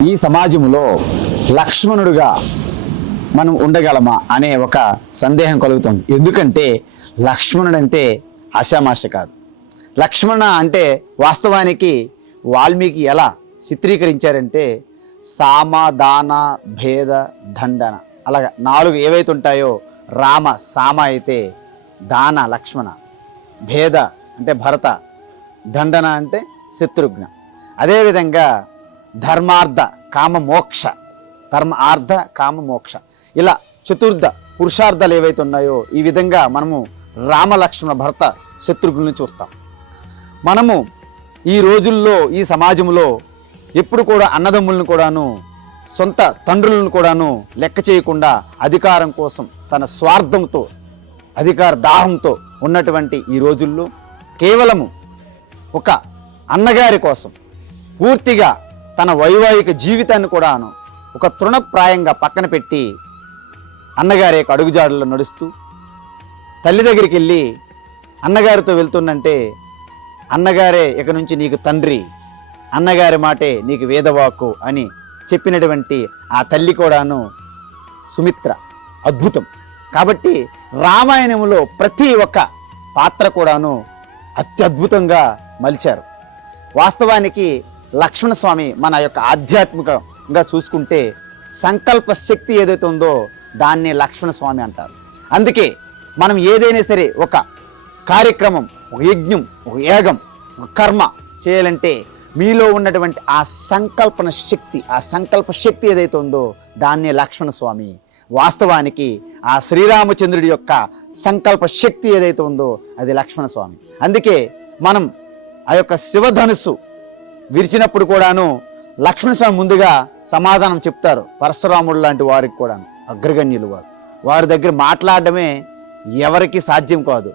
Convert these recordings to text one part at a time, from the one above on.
ఈ సమాజంలో లక్ష్మణుడుగా మనం ఉండగలమా అనే ఒక సందేహం కలుగుతుంది. ఎందుకంటే లక్ష్మణుడు అంటే ఆషామాష కాదు. లక్ష్మణ అంటే వాస్తవానికి వాల్మీకి ఎలా చిత్రీకరించారంటే సామ దాన భేద దండన అలాగా 4 ఏవైతే ఉంటాయో రామ సామ అయితే దాన లక్ష్మణ, భేద అంటే భరత, దండన అంటే శత్రుఘ్న. అదేవిధంగా ధర్మార్థ కామ మోక్ష, ధర్మార్థ కామ మోక్ష ఇలా చతుర్థ పురుషార్థాలు ఏవైతే ఉన్నాయో ఈ విధంగా మనము రామ లక్ష్మణ భరత శత్రుఘ్నుని చూస్తాం. మనము ఈ రోజుల్లో ఈ సమాజంలో ఎప్పుడు కూడా అన్నదమ్ములను కూడాను సొంత తండ్రులను కూడాను లెక్క చేయకుండా అధికారం కోసం తన స్వార్థంతో అధికార దాహంతో ఉన్నటువంటి ఈ రోజుల్లో కేవలము ఒక అన్నగారి కోసం పూర్తిగా తన వైవాహిక జీవితాన్ని కూడాను ఒక తృణప్రాయంగా పక్కన పెట్టి అన్నగారి యొక్క అడుగుజాడల్లో నడుస్తూ తల్లి దగ్గరికి వెళ్ళి అన్నగారితో వెళ్తుందంటే అన్నగారే ఇక నుంచి నీకు తండ్రి, అన్నగారి మాటే నీకు వేదవాకు అని చెప్పినటువంటి ఆ తల్లి కూడాను సుమిత్ర అద్భుతం. కాబట్టి రామాయణంలో ప్రతి ఒక్క పాత్ర కూడాను అత్యద్భుతంగా మలిచారు. వాస్తవానికి లక్ష్మణస్వామి మన యొక్క ఆధ్యాత్మికంగా చూసుకుంటే సంకల్ప శక్తి ఏదైతే ఉందో దాన్ని లక్ష్మణస్వామి అంటారు. అందుకే మనం ఏదైనా సరే ఒక కార్యక్రమం, ఒక యజ్ఞం, ఒక యాగం, ఒక కర్మ చేయాలంటే మీలో ఉన్నటువంటి ఆ సంకల్పన శక్తి, ఆ సంకల్ప శక్తి ఏదైతే ఉందో దాన్ని లక్ష్మణస్వామి. వాస్తవానికి ఆ శ్రీరామచంద్రుడి యొక్క సంకల్ప శక్తి ఏదైతే ఉందో అది లక్ష్మణస్వామి. అందుకే మనం ఆ యొక్క శివధనుస్సు విరిచినప్పుడు కూడాను లక్ష్మణస్వామి ముందుగా సమాధానం చెప్తారు. పరశురాముడు లాంటి వారికి కూడా అగ్రగణ్యులు వారి దగ్గర మాట్లాడడమే ఎవరికి సాధ్యం కాదు.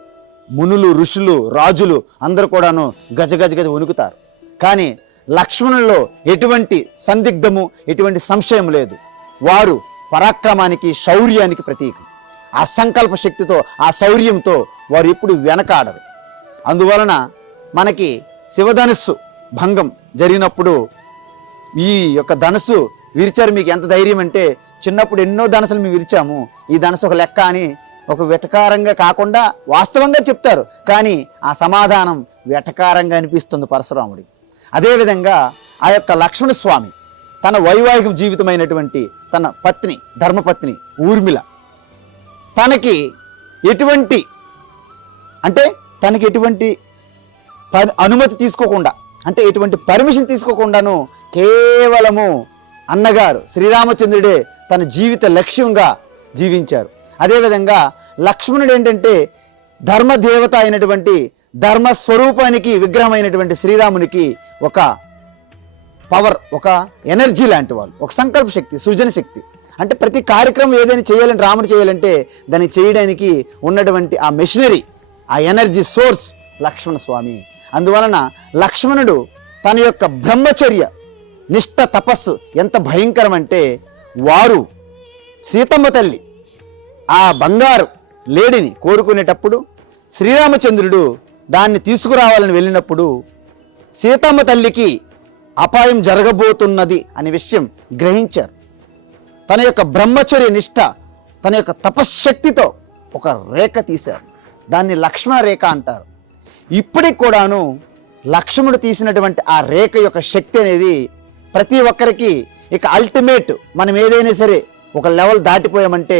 మునులు, ఋషులు, రాజులు అందరూ కూడాను గజ వణుకుతారు. కానీ లక్ష్మణుల్లో ఎటువంటి సందిగ్ధము, ఎటువంటి సంశయం లేదు. వారు పరాక్రమానికి, శౌర్యానికి ప్రతీక. ఆ సంకల్ప శక్తితో, ఆ శౌర్యంతో వారు ఎప్పుడు వెనకాడరు. అందువలన మనకి శివధనుస్సు భంగం జరిగినప్పుడు ఈ యొక్క ధనుస్సు విరిచారు, మీకు ఎంత ధైర్యం అంటే చిన్నప్పుడు ఎన్నో ధనుసులు మేము విరిచాము, ఈ ధనుసు ఒక లెక్క అని ఒక వెటకారంగా కాకుండా వాస్తవంగా చెప్తారు. కానీ ఆ సమాధానం వెటకారంగా అనిపిస్తుంది పరశురాముడికి. అదేవిధంగా ఆ యొక్క లక్ష్మణస్వామి తన వైవాహిక జీవితమైనటువంటి తన పత్ని, ధర్మపత్ని ఊర్మిళ తనకి ఎటువంటి అనుమతి తీసుకోకుండా, అంటే ఎటువంటి పర్మిషన్ తీసుకోకుండాను కేవలము అన్నగారు శ్రీరామచంద్రుడే తన జీవిత లక్ష్యంగా జీవించారు. అదేవిధంగా లక్ష్మణుడు ఏంటంటే ధర్మదేవత అయినటువంటి ధర్మస్వరూపానికి విగ్రహమైనటువంటి శ్రీరామునికి ఒక పవర్, ఒక ఎనర్జీ లాంటి వాళ్ళు, ఒక సంకల్ప శక్తి, సృజన శక్తి. అంటే ప్రతి కార్యక్రమం ఏదైనా చేయాలంటే, రాముడు చేయాలంటే దాన్ని చేయడానికి ఉన్నటువంటి ఆ మెషినరీ, ఆ ఎనర్జీ సోర్స్ లక్ష్మణస్వామి. అందువలన లక్ష్మణుడు తన యొక్క బ్రహ్మచర్య నిష్ఠ తపస్సు ఎంత భయంకరం అంటే వారు సీతమ్మ తల్లి ఆ బంగారు లేడిని కోరుకునేటప్పుడు శ్రీరామచంద్రుడు దాన్ని తీసుకురావాలని వెళ్ళినప్పుడు సీతమ్మ తల్లికి అపాయం జరగబోతున్నది అనే విషయం గ్రహించారు. తన యొక్క బ్రహ్మచర్య నిష్ఠ, తన యొక్క తపశ్శక్తితో ఒక రేఖ తీశారు. దాన్ని లక్ష్మణ రేఖ అంటారు. ఇప్పటికి కూడాను లక్ష్మణుడు తీసినటువంటి ఆ రేఖ యొక్క శక్తి అనేది ప్రతి ఒక్కరికి ఇక అల్టిమేట్, మనం ఏదైనా సరే ఒక లెవెల్ దాటిపోయామంటే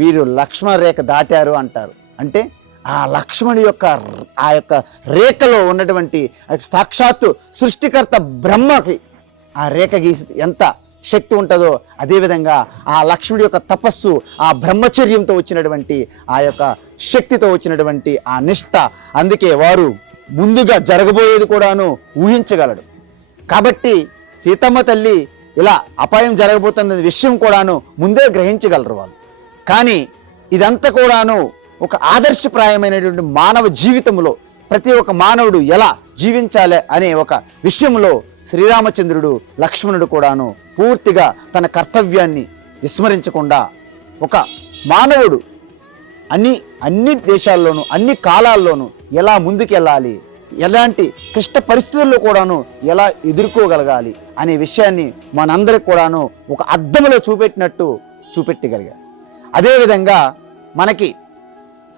వీరు లక్ష్మణ రేఖ దాటారు అంటారు. అంటే ఆ లక్ష్మణుడి యొక్క ఆ యొక్క రేఖలో ఉన్నటువంటి సాక్షాత్తు సృష్టికర్త బ్రహ్మకి ఆ రేఖ గీసి ఎంత శక్తి ఉంటుందో అదేవిధంగా ఆ లక్ష్మణుడి యొక్క తపస్సు, ఆ బ్రహ్మచర్యంతో వచ్చినటువంటి ఆ యొక్క శక్తితో వచ్చినటువంటి ఆ నిష్ఠ. అందుకే వారు ముందుగా జరగబోయేది కూడాను ఊహించగలడు. కాబట్టి సీతమ్మ తల్లి ఇలా అపాయం జరగబోతున్న విషయం కూడాను ముందే గ్రహించగలరు వాళ్ళు. కానీ ఇదంతా కూడాను ఒక ఆదర్శప్రాయమైనటువంటి మానవ జీవితంలో ప్రతి ఒక్క మానవుడు ఎలా జీవించాలి అనే ఒక విషయంలో శ్రీరామచంద్రుడు, లక్ష్మణుడు కూడాను పూర్తిగా తన కర్తవ్యాన్ని విస్మరించకుండా ఒక మానవుడు అన్ని దేశాల్లోనూ, అన్ని కాలాల్లోనూ ఎలా ముందుకెళ్ళాలి, ఎలాంటి క్లిష్ట పరిస్థితుల్లో కూడాను ఎలా ఎదుర్కోగలగాలి అనే విషయాన్ని మనందరికి కూడాను ఒక అద్దములో చూపెట్టగలిగారు. అదేవిధంగా మనకి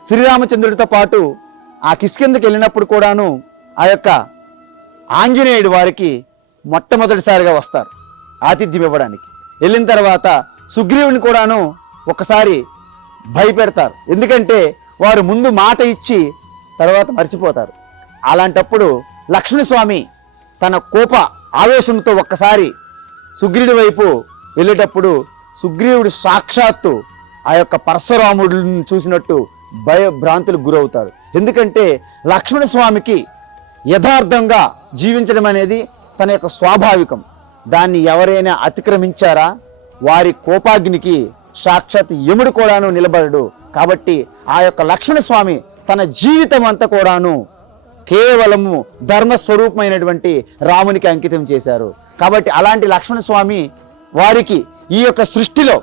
శ్రీరామచంద్రుడితో పాటు ఆ కిష్కింధకి వెళ్ళినప్పుడు కూడాను ఆ యొక్క ఆంజనేయుడు వారికి మొట్టమొదటిసారిగా వస్తారు ఆతిథ్యం ఇవ్వడానికి. వెళ్ళిన తర్వాత సుగ్రీవుని కూడాను ఒకసారి భయపెడతారు, ఎందుకంటే వారు ముందు మాట ఇచ్చి తర్వాత మర్చిపోతారు. అలాంటప్పుడు లక్ష్మణస్వామి తన కోప ఆవేశంతో ఒక్కసారి సుగ్రీవుడి వైపు వెళ్ళేటప్పుడు సుగ్రీవుడు సాక్షాత్తు ఆ యొక్క పరశురాముడిని చూసినట్టు భయభ్రాంతులకు గురవుతారు. ఎందుకంటే లక్ష్మణస్వామికి యథార్థంగా జీవించడం అనేది తన యొక్క స్వాభావికం. దాన్ని ఎవరైనా అతిక్రమించారా వారి కోపాగ్నికి సాక్షాత్ యముడు కూడాను నిలబడడు. కాబట్టి ఆ యొక్క లక్ష్మణస్వామి తన జీవితం అంతా కూడాను కేవలము ధర్మస్వరూపమైనటువంటి రామునికి అంకితం చేశారు. కాబట్టి అలాంటి లక్ష్మణస్వామి వారికి ఈ యొక్క సృష్టిలో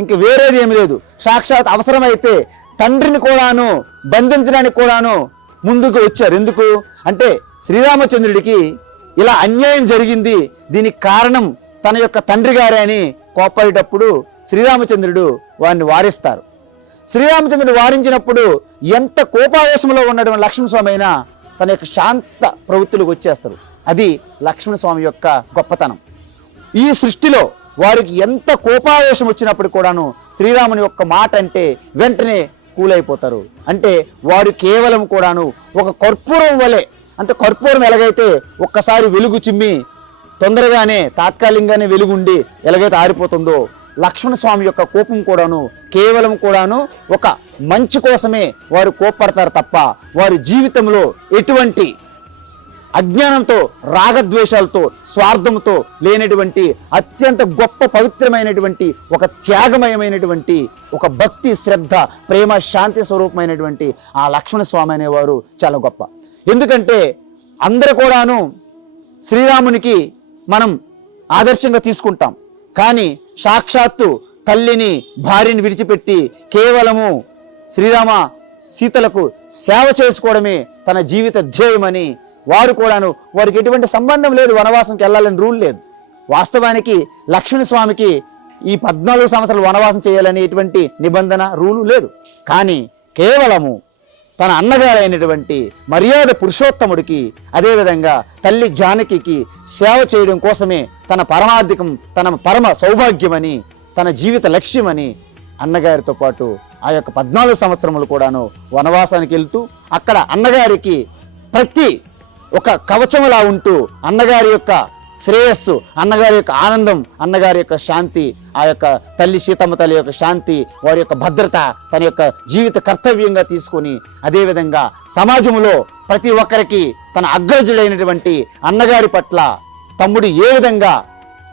ఇంక వేరేది ఏమి లేదు. సాక్షాత్ అవసరమైతే తండ్రిని కూడాను బంధించడానికి కూడాను ముందుకు వచ్చారు. ఎందుకు అంటే శ్రీరామచంద్రుడికి ఇలా అన్యాయం జరిగింది, దీనికి కారణం తన యొక్క తండ్రి గారే అని కోప్పడేటప్పుడు శ్రీరామచంద్రుడు వారిని వారిస్తారు. శ్రీరామచంద్రుడు వారించినప్పుడు ఎంత కోపావేశంలో ఉండడం లక్ష్మణస్వామి అయినా తన యొక్క శాంత ప్రవృత్తులకు వచ్చేస్తారు. అది లక్ష్మణస్వామి యొక్క గొప్పతనం. ఈ సృష్టిలో వారికి ఎంత కోపావేశం వచ్చినప్పుడు కూడాను శ్రీరాముని యొక్క మాట అంటే వెంటనే కూలైపోతారు. అంటే వారు కేవలం కూడాను ఒక కర్పూరం వలె, అంటే కర్పూరం ఎలాగైతే ఒక్కసారి వెలుగు చిమ్మి తొందరగానే తాత్కాలికంగానే వెలుగుండి ఎలాగైతే ఆరిపోతుందో, లక్ష్మణస్వామి యొక్క కోపం కూడాను కేవలం కూడాను ఒక మంచి కోసమే వారు కోప్పడతారు తప్ప వారి జీవితంలో ఎటువంటి అజ్ఞానంతో రాగద్వేషాలతో స్వార్థంతో లేనటువంటి అత్యంత గొప్ప పవిత్రమైనటువంటి ఒక త్యాగమయమైనటువంటి ఒక భక్తి శ్రద్ధ ప్రేమ శాంతి స్వరూపమైనటువంటి ఆ లక్ష్మణస్వామి అనేవారు చాలా గొప్ప. ఎందుకంటే అందరూ కూడాను శ్రీరామునికి మనం ఆదర్శంగా తీసుకుంటాం, కానీ సాక్షాత్తు తల్లిని భార్యని విడిచిపెట్టి కేవలము శ్రీరామ సీతలకు సేవ చేసుకోవడమే తన జీవిత ధ్యేయమని వారు కూడాను, వారికి ఎటువంటి సంబంధం లేదు, వనవాసంకి వెళ్ళాలని రూల్ లేదు. వాస్తవానికి లక్ష్మణస్వామికి ఈ 14 సంవత్సరాలు వనవాసం చేయాలని ఎటువంటి నిబంధన రూలు లేదు. కానీ కేవలము తన అన్నగారైనటువంటి మర్యాద పురుషోత్తముడికి, అదేవిధంగా తల్లి జానకికి సేవ చేయడం కోసమే తన పరమార్థికం, తన పరమ సౌభాగ్యమని, తన జీవిత లక్ష్యమని అన్నగారితో పాటు ఆ యొక్క 14 సంవత్సరములు కూడాను వనవాసానికి వెళ్తూ అక్కడ అన్నగారికి ప్రతి ఒక కవచములా ఉంటూ అన్నగారి యొక్క శ్రేయస్సు, అన్నగారి యొక్క ఆనందం, అన్నగారి యొక్క శాంతి, ఆ యొక్క తల్లి సీతమ్మ తల్లి యొక్క శాంతి, వారి యొక్క భద్రత తన యొక్క జీవిత కర్తవ్యంగా తీసుకొని, అదేవిధంగా సమాజంలో ప్రతి ఒక్కరికి తన అగ్రజుడైనటువంటి అన్నగారి పట్ల తమ్ముడు ఏ విధంగా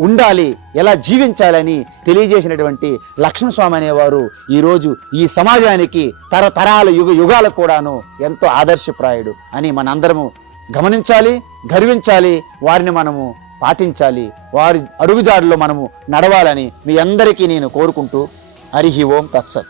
ఉండాలి, ఎలా జీవించాలని తెలియజేసినటువంటి లక్ష్మణస్వామి అనేవారు ఈరోజు ఈ సమాజానికి తరతరాల యుగాలకు కూడాను ఎంతో ఆదర్శప్రాయుడు అని మనందరము గమనించాలి, గర్వించాలి, వారిని మనము పాటించాలి, వారి అడుగుజాడులో మనము నడవాలని మీ అందరికీ నేను కోరుకుంటూ హరి ఓం తత్సత్.